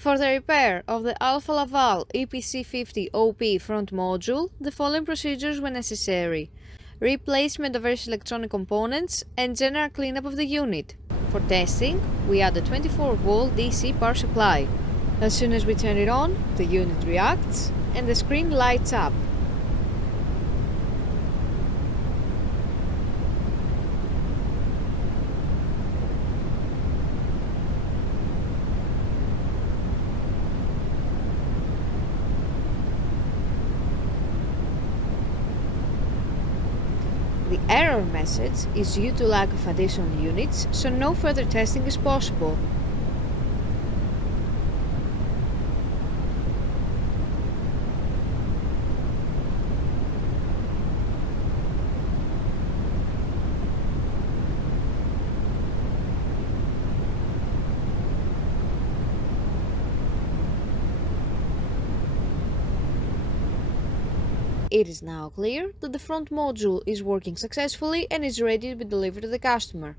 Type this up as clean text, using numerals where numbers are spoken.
For the repair of the Alfa Laval EPC 50 OP front module, the following procedures were necessary: replacement of various electronic components and general cleanup of the unit. For testing, we add a 24-volt DC power supply. As soon as we turn it on, the unit reacts and the screen lights up. The error message is due to lack of additional units, so no further testing is possible. It is now clear that the front module is working successfully and is ready to be delivered to the customer.